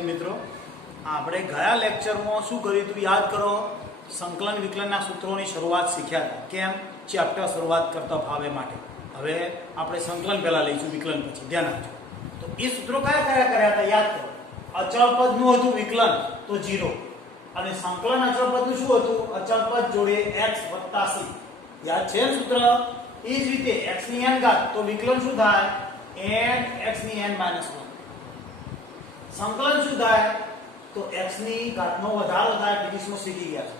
વિદ્યાર્થી મિત્રો, આપણે ગયા લેક્ચરમાં શું કર્યું હતું યાદ કરો. સંકલન વિકલનના સૂત્રોની શરૂઆત શીખ્યા હતા. કેમ? ચેપ્ટર શરૂઆત કરતા ફાવે માટે. હવે આપણે સંકલન પહેલા લઈશું, વિકલન પછી. ધ્યાન આપજો. તો એ સૂત્રો કયા કયા કર્યા હતા યાદ કરો. અચળ પદનું હતું વિકલન તો 0, અને સંકલન અચળ પદનું શું હતું? અચળ પદ જોડે x + c. યાદ છે સૂત્ર? એ જ રીતે x ની n ઘાત તો વિકલન શું થાય? n x ની n - 1. સંકલન શું થાય? તો x ની ઘાતનો વધારો થાય. ફિઝિક્સમાં શીખી ગયા છે,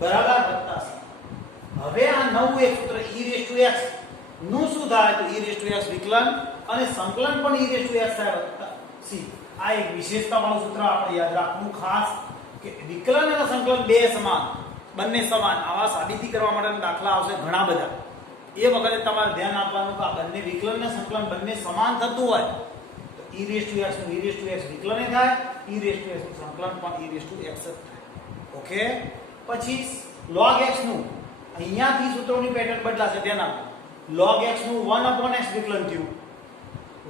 બરાબર? + c. હવે આ નવું એક સૂત્ર e⁻x નું શું થાય? તો e⁻x વિકલન અને સંકલન પણ e⁻x થાય + c. આ એક વિશેષતા વાળું સૂત્ર આપણે યાદ રાખવું ખાસ, કે વિકલન અને સંકલન બે સમાન, બંને સમાન. આવા સાબિતી કરવા માટેના દાખલા આવશે ઘણા બધા. એ વખતે તમારે ધ્યાન આપવાનું કે આ બંને વિકલન અને સંકલન બંને સમાન થતું હોય તો e⁻x નું e⁻x વિકલન થાય, e⁻x નું સંકલન પણ e⁻x જ થાય. ઓકે? પછી log x નું અહીંયાથી સૂત્રોની પેટર્ન બદલાશે. ધ્યાન આપો. log x નું 1/x વિકલન થયું,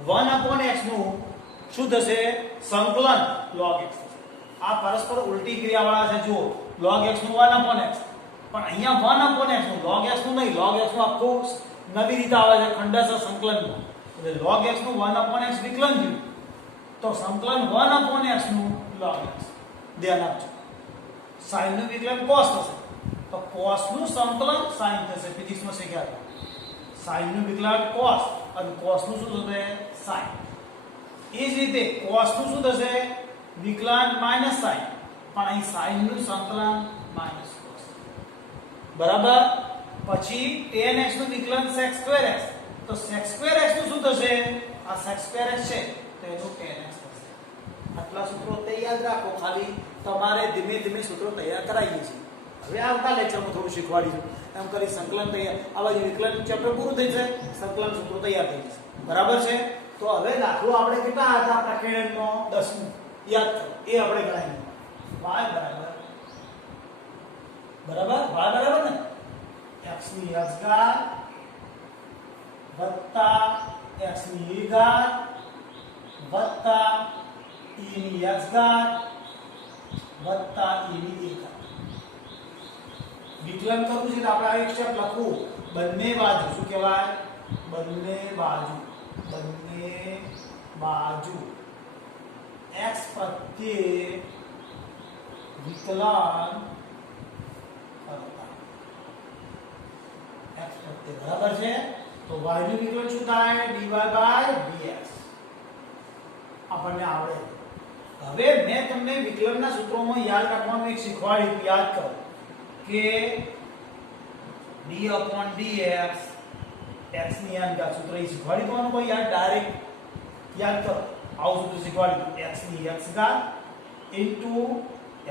1/x નું શું થશે? સંકલન log x થશે. આ પરસ્પર ઉલટી ક્રિયાવાળા છે. જુઓ, log x નું 1/x, પણ અહીંયા 1/x નું log x નું નહીં, log x નું આખું નવી રીતે આવે છે ખંડસ્થ સંકલનમાં. એટલે log x નું 1/x વિકલન થયું તો સંકલન 1/x નું log x. ધ્યાન આપજો. sin નું વિકલન cos થશે તો cos નું સંકલન sin થશે. ફિઝિક્સમાં શીખ્યા હતા. sin નું વિકલન cos અને cos નું શું થશે? sin. એ જ રીતે cos નું શું થશે? વિકલન -sin, પણ અહીં sin નું સંકલન -cos. બરાબર? પછી tan x નું વિકલન sec²x તો sec²x નું શું થશે? આ sec²x છે તો એનું tan x થશે. આટલા સૂત્રો તૈયાર રાખો. ખાલી તમારે ધીમે ધીમે સૂત્રો તૈયાર કરાવીએ છીએ. હવે આવતા લેક્ચરમાં થોડું શીખવાડીશું. એમ કરી સંકલન તૈયાર, આ બાજુ વિકલન ચેપ્ટર પૂરું થઈ જાય, સંકલન સૂત્રો તૈયાર થઈ જશે. બરાબર છે? તો હવે દાખલો આપણે કેટલા હતા પ્રકરણનો? 10મું યાદ કરો. એ આપણે ગણાવીએ. y બરાબર ને? x ની h ઘાત વત્તા x ની a ઘાત વત્તા e ની h ઘાત વત્તા e ની a ઘાત. વિકલન કરવું છે તો આપણે આ એક સ્ટેપ લખવું. બંને બાજુ શું કહેવાય? બંને બાજુ x પ્રત્યે વિકલન કરતા. x પ્રત્યે બરાબર છે. તો y નું વિકલન શું થાય? dy/dx. આપણને આવડે. હવે મેં તમને વિકલનના સૂત્રોમાં યાદ રાખવાનું એક શીખવાડ્યું. યાદ કરો કે d/dx x ની n ઘાત સૂત્ર એ શીખવાડી દવાનું. કોઈ યાદ ડાયરેક્ટ યાદ કરો. આવું સૂત્ર શીખવાડી દો. x ની x ઘાત ઇન્ટુ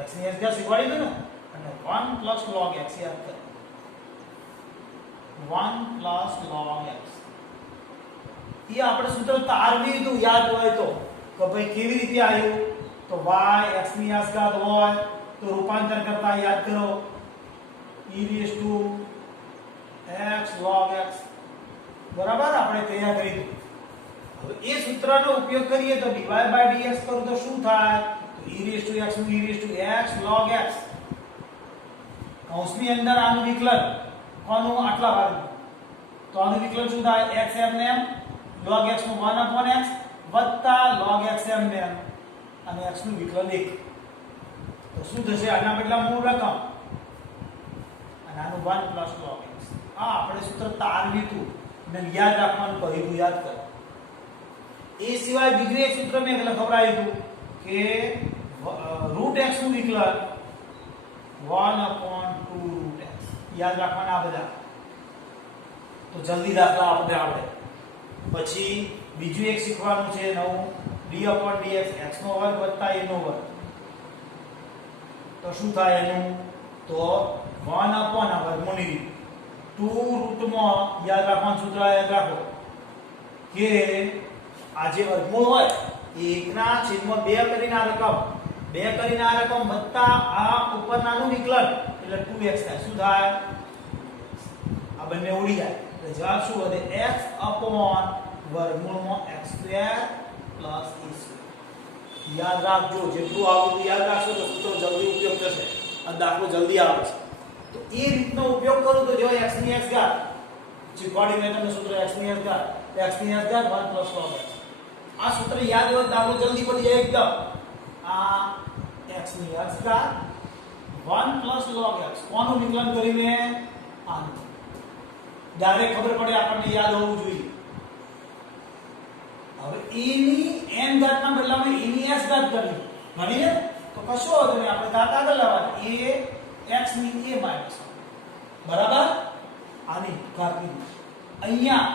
x ની x ઘાત શીખવાડી દો ને, અને 1 + log x યાદ કરો. 1 + log x. એ આપણે સૂત્ર તારવી દીધું યાદ હોય તો. કે ભાઈ કેવી રીતે આવ્યું? તો y x ની x ઘાત હોય તો રૂપાંતર કરતા યાદ કરો e⁻x log x. બરાબર? આપણે તૈયાર કરી દીધું. હવે એ સૂત્રનો ઉપયોગ કરીએ તો dy/dx કરું તો શું થાય? તો e⁻x નું e⁻x log x. કૌંસની અંદર આનું વિકલન કોનું? આટલા ભાગનું. તો આનું વિકલન શું થાય? x m log x નું 1/x વત્તા log x m અને x નું વિકલન 1. તો શું થશે? આના બદલા મૂળ રકમ અને આનું 1 + log x. આ આપણે સૂત્ર તારવી હતું ને યાદ રાખવાનું કહ્યું. યાદ કરો. એ સિવાય બીજું એક સૂત્ર મેં લખવડાવ્યું હતું કે √x નું વિકલન 1/2√x. યાદ રાખવાના આ બધા. તો જલ્દી દાખલા આપણે આવડે. પછી બીજું એક શીખવાનું છે નવું, d/dx x² + a². તો શું થાય એનું? તો 1/વર્ગમૂળની રીત 2 યાદ રાખવાનું સૂત્ર યાદ રાખો કે આ જે વર્ગમૂળ હોય એ 1/2 કરીને આ રકમ, 2 કરીને આ રકમ વત્તા આ ઉપરનાનું વિકલન એટલે 2x થાય. શું થાય? આ બંને ઉડી જાય એટલે જવાબ શું વધે? x/વર્ગમૂળમાં x² + a². યાદ રાખજો, જેટલું આવડું યાદ રાખશો તો સૂત્રો જલ્દી ઉપયોગ થશે અને દાખલો જલ્દી આવે છે. તો એ રીતનો ઉપયોગ કરું તો જો x ની x ઘાત શીખવાડી મેં તમને સૂત્ર x ની x ઘાત 1 + log x. આ સૂત્ર યાદ હોય દાખલો જલ્દી પડી જાય એકદમ. આ x ની x ઘાત 1 + log x કોનું વિકલન કરીને આનું. ડાયરેક્ટ ખબર પડે આપણને યાદ હોવું જોઈએ. હવે a ની n ઘાતના બદલામાં a ની s ઘાત કરી ગણીએ તો કશો વાંધો નહીં, આપણે ઘાત આગળ લાવવાની a x ની a માઈનસ બરાબર આની ઘાતની. અહીંયા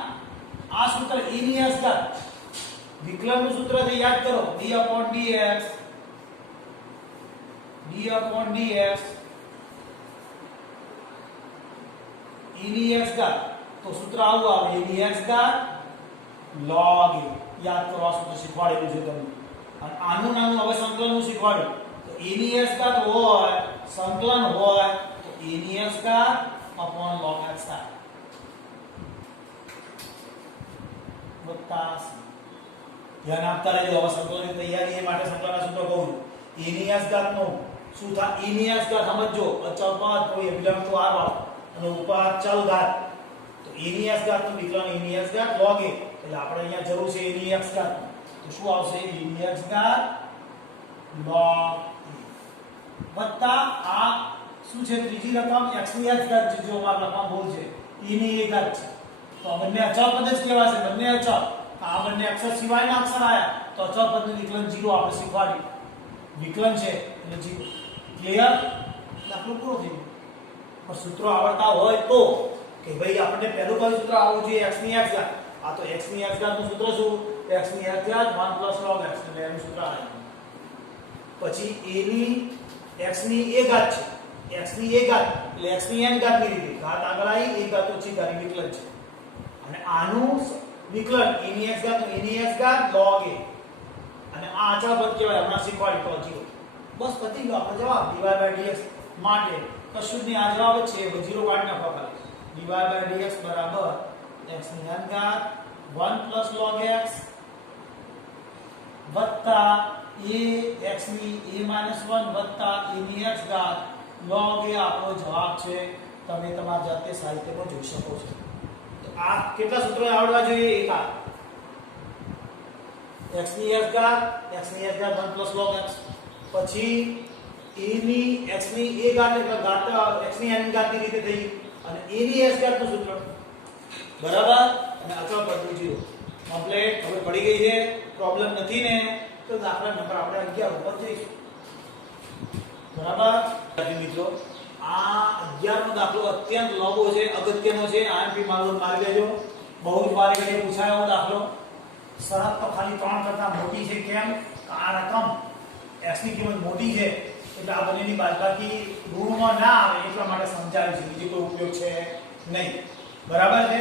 આ સૂત્ર a ની s ઘાત વિકલનનું સૂત્ર છે યાદ કરો d/dx d/dx a ની x ઘાત તો સૂત્ર આવું આવે a ની x ઘાત log a. યાદ કરો આ સૂત્ર શીખવાડેલું છે તમને. અને આનું નાનું હવે સંકલનનું શીખવાડ્યું તો a ની s ઘાત હોય સંકલન હોય તો a ની s ઘાત log x થાય વત્તા c. ધ્યાન આપતા રહેજો. હવે સંકલનની તૈયારી એ માટે સંકલનના સૂત્ર કહું છું. a ની s ઘાત નો શું થાય? a ની s ઘાત સમજો અચળ પદ કોઈ અભિલંબ તો r અને ઉપર ચલ ઘાત તો a ની s ઘાત નું વિકલન a ની s ઘાત log a. એટલે આપણે અહીંયા જરૂર છે a ની x ઘાત તો શું આવશે a ની x ઘાત log a વત્તા આ શું છે ત્રીજી રકમ x ની x ઘાત જો માર લખવા ભૂલ છે e ની a ઘાત છે તો આ બંને અચળ પદ જ કહેવાશે. બંને અચળ આ બંને અક્ષર સિવાયના અક્ષર આયા તો અચળ પદનું વિકલન 0 આપણે શીખવાડ્યું. વિકલન છે એટલે 0. ક્લિયર? દાખલો પૂરો થઈ ગયો. પણ સૂત્રો આવડતા હોય તો કે ભાઈ આપણને પહેલું કયું સૂત્ર આવવું જોઈએ x ની x ઘાત. આ તો x ની x ઘાત નું સૂત્ર શું? x ની x ઘાત 1 + log x એટલે એનું સૂત્ર આવે. પછી a ની x ની a ઘાત છે x ની a ઘાત એટલે x ની n ઘાત ની રીતે ઘાત આગળ આવી a ઘાત ઓછી ઘાત વિકલન છે. અને આનું વિકલન a ની x ઘાત a ની x ઘાત log a અને આ અચળ પદ કહેવાય હમણાં શીખવાડી તો 0. બસ પતી ગયો આપણો જવાબ dy/dx માટે કશું જ નહીં. આ જવાબ જ છે. 0 કાઢી નાખો ખાલી. dy/dx બરાબર x ની n ઘાત 1 + log x વત્તા a x ની a-1 વત્તા a ની x ઘાત log a આપણો જવાબ છે. તમે તમારા જાતે સાહિત્યમાં જોઈ શકો છો. તો આ કેટલા સૂત્રો આવડવા જોઈએ? એક આ x ની x ઘાત 1 + log x પછી a ની x ની a ઘાત એટલે ઘાત x ની n ઘાત ની રીતે થઈ અને a ની s ઘાત નું સૂત્ર બરાબર અને અચળ પદનું 0 કમ્પ્લીટ. હવે પડી ગઈ છે. પ્રોબ્લેમ નથી ને તો દાખલા નંબર આપણે 11 ઉપર જઈશું. બરાબર મિત્રો આ 11નો દાખલો અત્યંત લાંબો છે, અગત્યનો છે. આઈએમપી મારી લેજો. બહુ જ વારે ઘડીએ પૂછાયો દાખલો. શરત તો ખાલી 3 કરતા મોટી છે. કેમ? આ રકમ x ની કિંમત મોટી છે એટલે આ બંનેની બાદબાકી ઋણમાં ના આવે એટલા માટે સમજાવ્યું છે. બીજો કોઈ ઉપયોગ છે નહીં. બરાબર છે.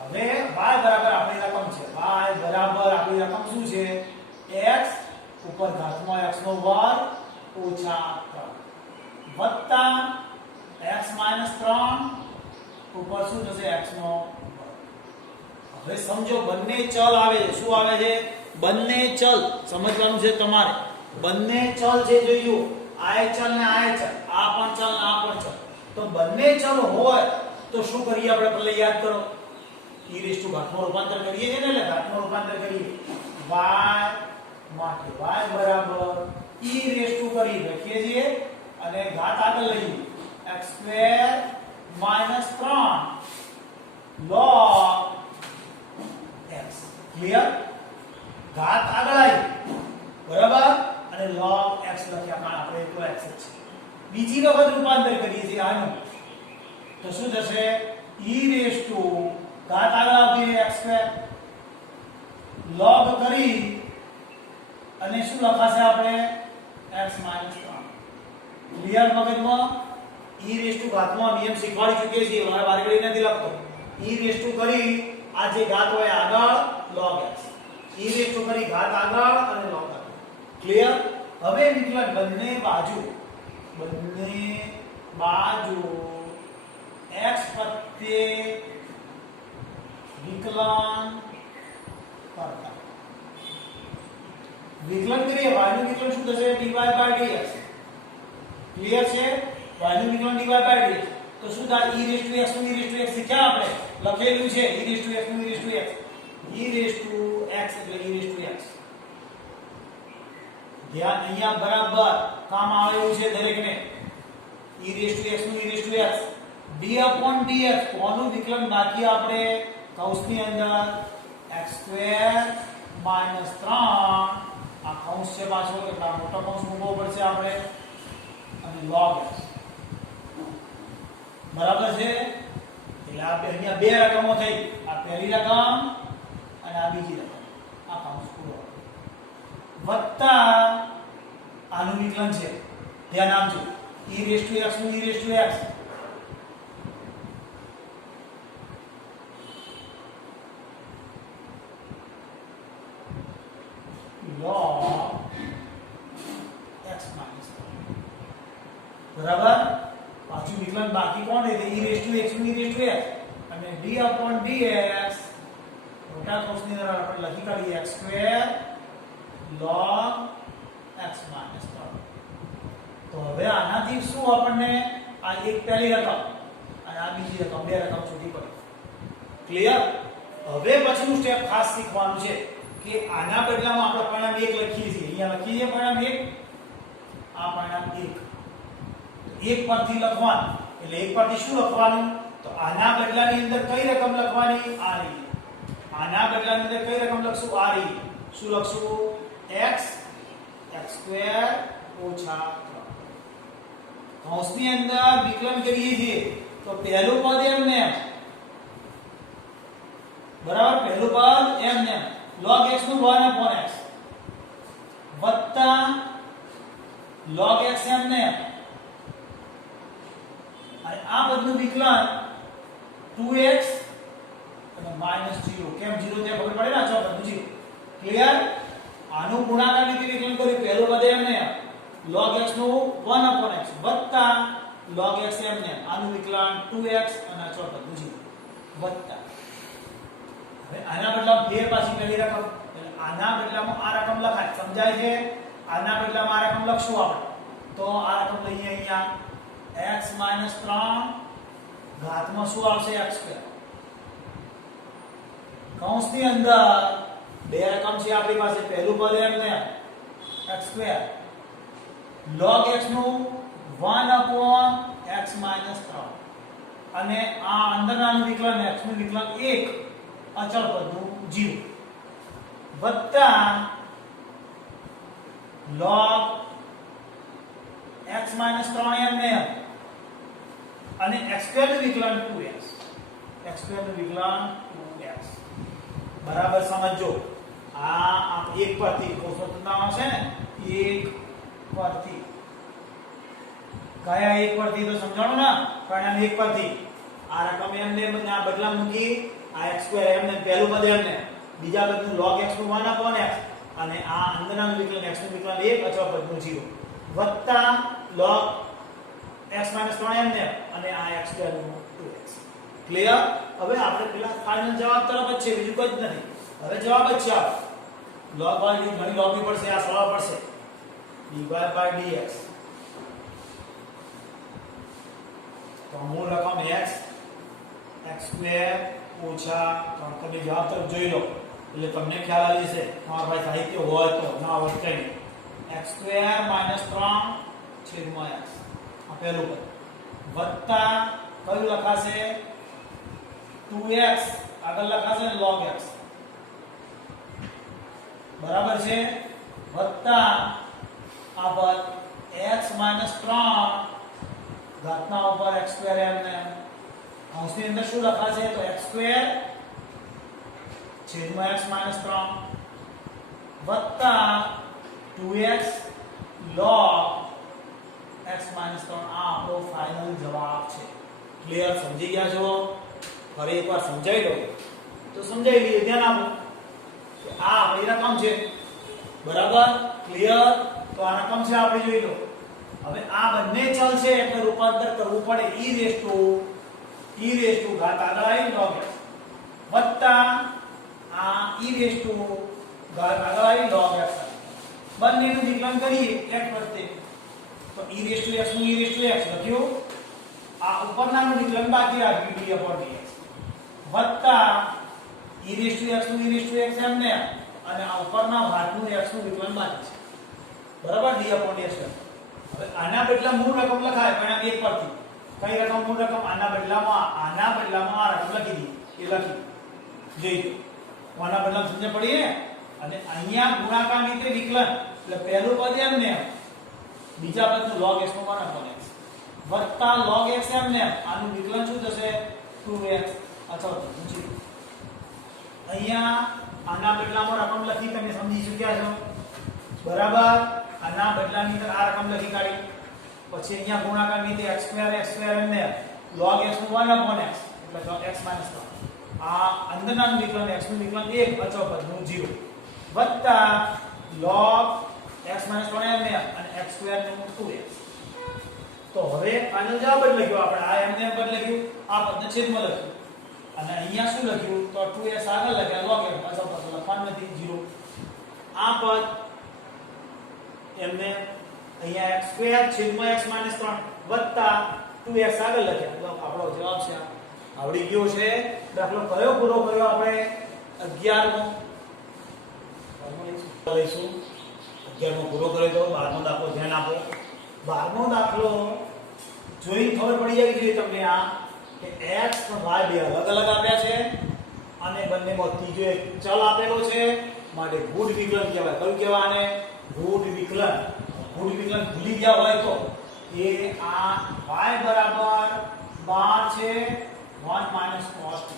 હવે y બરાબર આપણી રકમ છે. y બરાબર આપણી રકમ શું છે? x ઉપર ઘાતમાં x નો વર્ગ ઓછા 3 વત્તા x - 3 ઉપર શું થશે? x નો વર્ગ. હવે સમજો બંને ચલ આવે છે. શું આવે છે? બંને ચલ સમજવાનું છે તમારે. બંને ચલ છે જોયું. આ ચલ ને આ ચલ, આ પણ ચલ ને આ પણ ચલ. તો બંને ચલ હોય તો શું કરીએ આપણે? પહેલા યાદ કરો e ઘાતમાં રૂપાંતર કરીએ છીએ ને એટલે ઘાતમાં રૂપાંતર કરીએ. y માટે y બરાબર e કરી લખીએ છીએ અને ઘાત આગળ લઈએ x² - 3 log x. ક્લિયર? ઘાત આગળ આવી બરાબર અને log x લખ્યા કારણ આપણે એટલો x જ છે. બીજી વખત રૂપાંતર કરીએ છીએ આનું તો શું થશે? e ઘાત આગળ આવતી x² log કરી અને શું લખાશે આપણે? x - 3. ક્લિયર મગજમાં? e ઘાતમાં નિયમ શીખવાડી ચૂકીએ છીએ. મારે વારગડી નથી લખતો. e કરી આ જે ઘાત હોય આગળ log x. e કરી ઘાત આગળ અને log x. ક્લિયર? હવે વિકલન બંને બાજુ x પ્રત્યે વિકલન કરતા વિકલન વિકલન શું થશે? dy by dx. ક્લિયર છે? y નું વિકલન dy by dx. તો શું થાય? e raised to x નું e raised to x શીખ્યા આપણે, લખેલું છે e raised to x નું e raised to x. e raised to x એટલે e raised to x. ધ્યાન અહીંયા બરાબર કામ આવે એવું છે દરેકને. e raised to x નું e raised to x. d upon dx કોનું વિકલન બાકી આપણે કૌંસની અંદર x² - 3 આ કૌંસ છે પાછો એટલે આ મોટો કૌંસ મૂકવો પડશે આપણે અને log x. બરાબર છે? એટલે આપણે અહીંયા બે રકમો થઈ, આ પહેલી રકમ અને આ બીજી રકમ. આ કૌંસ પૂરો વત્તા આનું વિકલન છે, ધ્યાન આપજો, e raised to x નું e raised to x. log x minus 1. બરાબર? પાછું વિકલન બાકી કોણ રહે? e raised to x નું e raised to x અને d upon dx મોટા કૌંસની અંદર આપણે લખી કાઢીએ x² log x minus 3. તો હવે આનાથી શું આપણને આ એક પહેલી રકમ અને આ બીજી રકમ, બે રકમ છૂટી પડી. ક્લિયર? હવે પછીનું સ્ટેપ ખાસ શીખવાનું છે કે આના બદલામાં આપણે પરિણામ 1 લખીએ છીએ. અહીંયા લખીએ પરિણામ 1, આ પરિણામ 1. એક પરથી લખવાનું એટલે એક પરથી શું લખવાનું? તો આના બદલાની અંદર કઈ રકમ લખવાની? આ રહી. આના બદલાની અંદર કઈ રકમ લખશું? આ રહી. શું લખશું? x x² - 3. કૌંસની અંદર વિકલન કરીએ છીએ તો પહેલું પદ એમને બરાબર, પહેલું પદ એમને log x નું 1 upon x વત્તા log x એમને અને આ બધું વિકલન 2x અને -0. કેમ 0 તે ખબર પડે ને? ચલો બધું 0. ક્લિયર? આનું ગુણાકાર રીતે વિકલન કર્યું, પહેલું પદ એમને log x નું 1 upon x વત્તા log x એમને આનું વિકલન 2x અને ચલો બધું 0 વત્તા. હવે આના બદલામાં ફેર પાછી પહેલી રકમ એટલે આના બદલામાં આ રકમ લખાય. સમજાય છે? આના બદલામાં આ રકમ લખશું આપણે તો આ રકમ લઈએ અહીંયા x - 3 ઘાતમાં શું આવશે? x². કૌંસની અંદર બે રકમ છે આપણી પાસે, પહેલું પદ એમને x² log x નું 1 upon x - 3 અને આ અંદરનાનું વિકલન x નું વિકલન 1 અચળ પદનું 0 વત્તા log x - 3 એમને અને x² નું વિકલન 2x. x² નું વિકલન 2x. બરાબર સમજો? આ એક પરથી કોષ્ટકના આવશે ને, એક પરથી કયા એક પરથી? તો સમજાણો ને, પરિણામ એક પરથી. આ રકમ એમને આ બદલા મૂકી, આ x² એમને પહેલું પદ એમને, બીજા પદનું log x નું 1 upon x અને આ અંદરનું વિકલન x નું વિકલન 1 અચળ પદનું 0 વત્તા log x - 3 એમને અને આ x² નું 2x. ક્લિયર? હવે આપણે પેલા ફાઇનલ જવાબ તરફ જ છે, બીજું કંઈ જ નથી. હવે જવાબ જ છે આ log વાળી ઘણી લોગવી પડશે, આ સરળ પડશે. dy by dx તો મૂળ રકમ x x² - 3. તમે જવાબ તરફ જોઈ લો એટલે તમને ખ્યાલ આવી જશે. તમારા ભાઈ સાહિત્ય હોય તો, ના હોય તો નહીં. x² - 3 / x આ પહેલું પદ વત્તા કયું લખાશે? 2x આગળ લખાશે ને log x. બરાબર છે? વત્તા આ પદ x - 3 ઘાતના ઉપર x² એમને કૌંસની અંદર શું લખાશે? તો x² - x - 3 વત્તા 2x log x - 3. આ આપણો ફાઇનલ જવાબ છે. ક્લિયર? સમજી ગયા છો? ફરી એકવાર સમજાવી દો તો સમજાવી લઈએ. ધ્યાન આપો કે આ આપણી રકમ છે. બરાબર? ક્લિયર? તો આ રકમ છે આપણે જોઈ લો. હવે આ બંને ચલ છે એટલે રૂપાંતર કરવું પડે. e raised to ઘાત આગળ આવી log x વત્તા આ e raised to ઘાત આગળ આવી log x. બંનેનું વિકલન કરીએ x પ્રત્યે તો e⁻x નું e⁻x લખ્યું આ ઉપરનાનું વિકલન બાકી રાખ્યું d/dx વત્તા e⁻x નું e⁻x એમને અને આ ઉપરના ભાગનું x નું વિકલન બાકી છે બરાબર d/dx હવે આના બદલા મૂળ રકમ લખાય પરિણામ 1 પરથી કઈ રકમ મૂળ રકમ આના બદલામાં આ રકમ લખી દઈએ એ લખી જોઈજો આના બદલામાં સમજ પડી ને અને અહીંયા ગુણાકાર રીતે વિકલન એટલે પહેલું પદ એમને બીજા પદનું log x નો વર્ગ વત્તા log x એમને આનું વિકલન શું થશે 2x અથવા ઊંચી અહીંયા આના બદલામાં રકમ લખી તમે સમજી શક્યા છો બરાબર આના બદલાની અંદર આ રકમ લખી કાઢી પછી અહીંયા ગુણાકાર રીતે x2 એમને log x નું 1/x એટલે x - 3 આ અંદરનું વિકલન x નું વિકલન 1 અચળ પદનું 0 વત્તા log x - 3 એમને અને x2 નું 2x તો હવે આનો જવાબ જ લખ્યો આપણે આ એમને પદ લખ્યું આ પદને છેદમાં લખ્યું અને અહીંયા શું લખ્યું તો 2x આગળ લખ્યા log x અચળ પદ લખવાનું નથી 0 આ પદ એમને અહીંયા x2 છેદમાં x - 3 વત્તા 2x આગળ લખ્યા તો આપણો જવાબ છે આવડી ગયો છે દાખલો કયો પૂરો કર્યો આપણે 11મો લઈશું 11મો પૂરો કર્યો તો 12મો દાખલો ધ્યાન આપો 12મો દાખલો જોઈ ખબર પડી જાય છે તમને આ કે x અને y બે અલગ અલગ આપ્યા છે અને બંનેમાં ત્રીજો એક ચલ આપેલો છે માટે ગુણ વિકલન કહેવાય કયું કહેવાય આને ગુણ વિકલન ભૂલી ગયા હોય તો એ આ y બરાબર 12 છે 1 minus cos t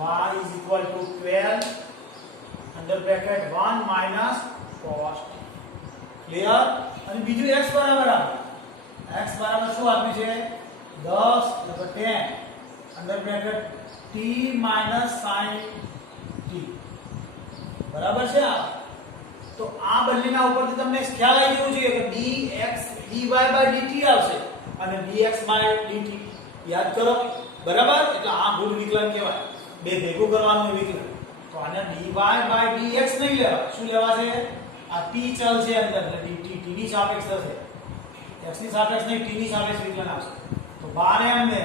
y is equal to 12 under bracket 1 minus cos t clear અને બીજું x બરાબર x બરાબર શું આપ્યું છે 10 એટલે 10 under bracket t minus sin t બરાબર છે તો આ બંનેના ઉપરથી તમને ખ્યાલ આવી જવું જોઈએ કે dx dy dt આવશે અને dx dt યાદ કરો બરાબર એટલે આ ગુણ વિકલન કહેવાય બે ભેગું કરવાનું વિકલન તો આને dy dx નહીં લેવા શું લેવા છે આ t ચલ છે અંદર એટલે dt t ની સાપેક્ષ થશે x ની સાપેક્ષ નહીં t ની સાપેક્ષ વિકલન આવશે તો 12 એમને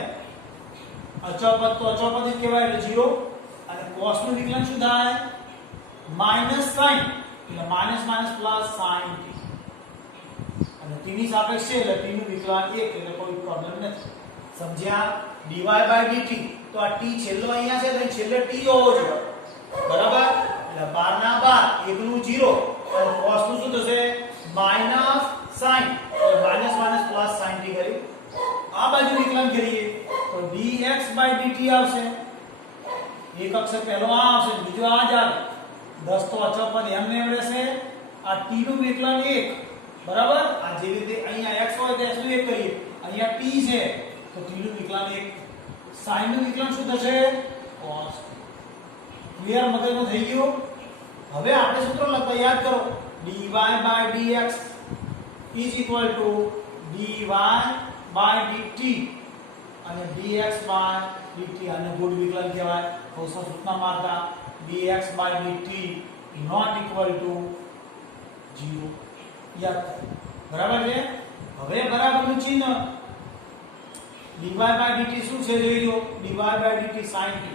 અચળ પદ તો અચળ પદ જ કહેવાય એટલે 0 અને cos નું વિકલન શું થાય માઈનસ sin એટલે માઈનસ પ્લસ sin t અને t ની સાપેક્ષ છે એટલે t નું વિકલન 1 એટલે કોઈ પ્રોબ્લેમ નથી સમજ્યા dy dt તો આ t છેલ્લો અહીંયા છે તો છેલ્લે t હોવો જોઈએ બરાબર એટલે 12 ના 12 1 નું 0 અને cos નું શું થશે માઈનસ sin એટલે માઈનસ પ્લસ sin t કરી આ બાજુ વિકલન કરીએ તો dx dt આવશે એક અક્ષર પહેલો આ આવશે બીજો આ જ આવે 10 તો અચળ પદ એમને એમ રહેશે આ t નું વિકલન 1 બરાબર આ જેવી રીતે અહીંયા x હોય તો x નું 1 કરીએ અહીંયા t છે તો t નું વિકલન 1 sin નું વિકલન શું થશે cos ક્લિયર મગજમાં થઈ ગયું હવે આપણે સૂત્ર લખતા યાદ કરો dy dx is equal to dy dt અને dx dt અને ગુણ વિકલન કહેવાય કૌંસમાં સૂત્રમાં મારતા dx dt not equal to 0 યાદ બરાબર છે હવે બરાબરનું ચિહ્ન dy dt શું છે જોઈ લો dy dt sin t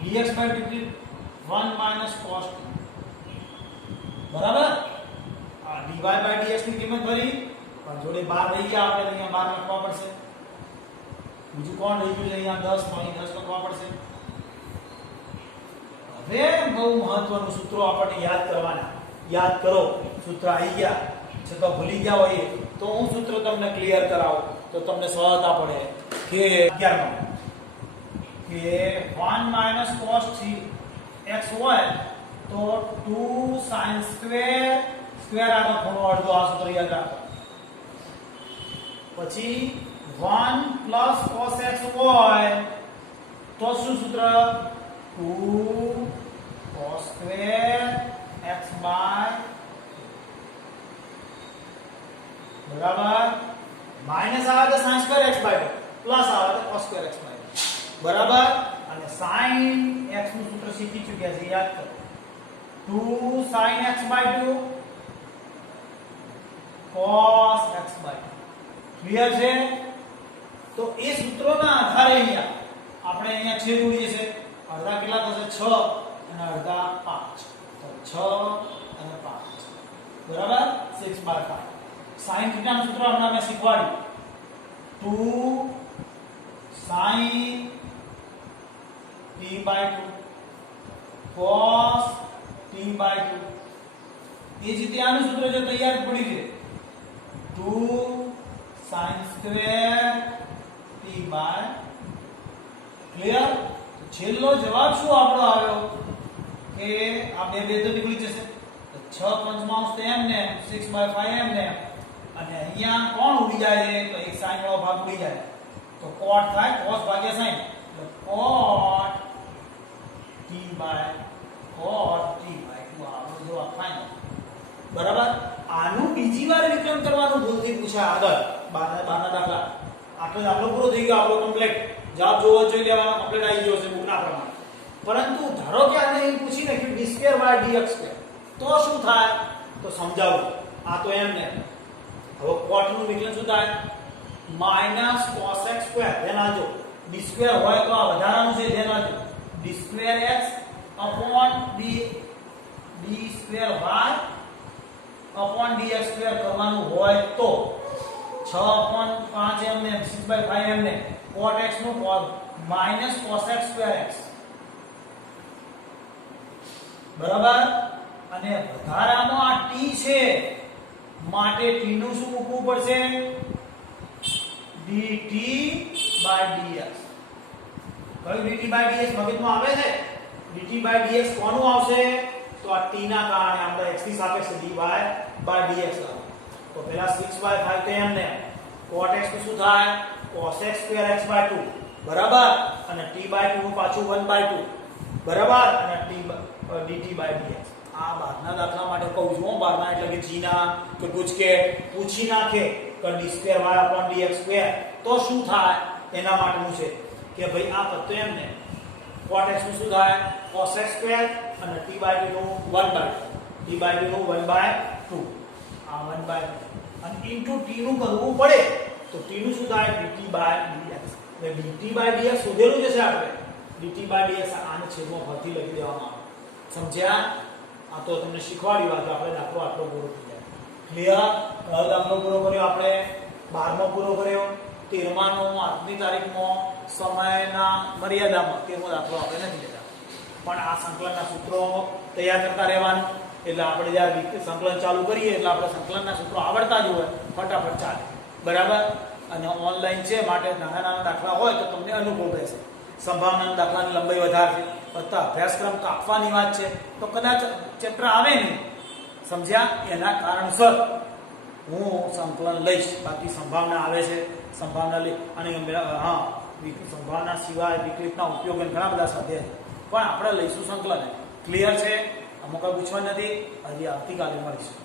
dx dt 1 minus cos t બરાબર આ dy dx ની કિંમત ભરી પણ જોડે 12 રહી ગયા આપણે અહીંયા 12 લખવા પડશે બીજું કોણ રહી ગયું અહીંયા 10 તો અહીં 10 લખવા પડશે હવે બહુ મહત્વનું સૂત્રો આપણે યાદ કરવાના યાદ કરો સૂત્ર આવી ગયા છતાં ભૂલી ગયા હોય તો હું સૂત્ર તમને ક્લિયર કરાવું તો તમને સહજતા પડે કે 11 કે 1 minus cos x હોય તો 2 sin સ્ક્વેર આગળ ખૂણો અડધો આ સૂત્ર યાદ રાખો પછી 1 plus cos x હોય તો શું સૂત્ર 2 cos square x by બરાબર માઈનસ આવે તો sin square x by plus આવે તો cos square x by બરાબર અને sin x નું સૂત્ર શીખી ચૂક્યા છે, યાદ કરો. 2 sin x by 2 cos x by 2. Clear છે? તો એ સૂત્રોના આધારે અહીંયા આપણે અહીંયા છેદ ઉડીએ છે. અડધા કેટલા થશે? 6 અને અડધા 5. તો 6 અને 5 બરાબર 6 by 5. sin θ નું સૂત્ર હમણાં મેં શીખવાડ્યું. 2 sin t by 2 cos t by 2. એ જ રીતે આનું સૂત્ર જો તૈયાર પડી છે 2 sin square t by. Clear? તો છેલ્લો જવાબ શું આપણો આવ્યો કે આ બે બે તો નીકળી જશે. તો 6 પંચમાંશ તો એમ ને 6 by 5 એમ ને, અને અહીંયા કોણ ઉડી જાય છે? તો એક sin વાળો ભાગ ઉડી જાય તો cot થાય, cos ભાગ્યા sin એટલે cot t by 2 આપણો જવાબ ફાઈનલ. બરાબર? આનું બીજી વાર વિકલન કરવાનું ભૂલથી પૂછાય આગળ બારના દાખલા. આટલો દાખલો પૂરો થઈ ગયો આપણો કમ્પ્લીટ. જવાબ જોવો જોઈ લેવાનો કમ્પ્લીટ આવી ગયો છે બુકના પ્રમાણે. પરંતુ ધારો કે આને એમ પૂછી નાખ્યું d2/dx2 તો શું થાય? તો સમજાવું. આ તો એમ ને હવે cot નું વિકલન શું થાય? -cos x2. ધ્યાન આપજો. d2 હોય તો આ વધારાનું છે, ધ્યાન આપજો. d2x d2y dx2 કરવાનું હોય તો 6/5 એમને 6/5 એમને cot x નું cos x2x બરાબર. અને વધારાનો આ t છે માટે t નું શું મૂકવું પડશે? dt/dx. કયું dt/dx મગજમાં આવે છે? dt/dx કોનું આવશે? તો આ t ના કારણે આપણે x ની સાપેક્ષે dy/dx આવે. તો પહેલા 6/5 તો એમને cot x નું શું થાય? cos x2x/2 બરાબર. અને t/2 નું પાછું 1/2 બરાબર. અને dt/dx. આ બારના દાખલા માટે કહું છું. બારના એટલે કે જીના કે પૂછકે પૂછી નાખે કે d2y/dx2 તો શું થાય એના માટેનું છે કે ભાઈ આ પદ તો એમને cot x નું શું થાય? cos x2 અને t/2 નું 1/2 t/2 નું 1/2 આ 1/2 અને ઇન્ટુ t નું કરવું પડે તો t નું શું થાય? dt/dx. એટલે dt/dx શોધેલું છે આપણે. dt/dx આને છેદમાં ફરતી લખી દેવામાં આવે. સમજ્યા? આ તો તમને શીખવાડી વાત. આપણે દાખલો આટલો પૂરો થઈ જાય. ક્લિયર? કયો દાખલો પૂરો કર્યો આપણે? 12મો પૂરો કર્યો. 13માનો આજની તારીખમાં સમયના મર્યાદામાં 13મો દાખલો આપણે નથી લેતા. પણ આ સંકલનના સૂત્રો તૈયાર કરતા રહેવાનું. એટલે આપણે જ્યારે સંકલન ચાલુ કરીએ એટલે આપણે સંકલનના સૂત્રો આવડતા જ હોય, ફટાફટ ચાલે. બરાબર? અને ઓનલાઈન છે માટે નાના નાના દાખલા હોય તો તમને અનુકૂળ રહેશે. સંભાવનાના દાખલાની લંબાઈ વધારે છે, બધા અભ્યાસક્રમ કાપવાની વાત છે તો કદાચ ચેપ્ટર આવે નહીં. સમજ્યા? એના કારણસર હું સંકલન લઈશ. બાકી સંભાવના આવે છે, સંભાવના લઈ અને હા સંભાવના સિવાય વિકલ્પના ઉપયોગ ઘણા બધા સાધ્ય છે, પણ આપણે લઈશું સંકલન. ક્લિયર છે? અમુક પૂછવા નથી. હજી આવતીકાલે મળીશું.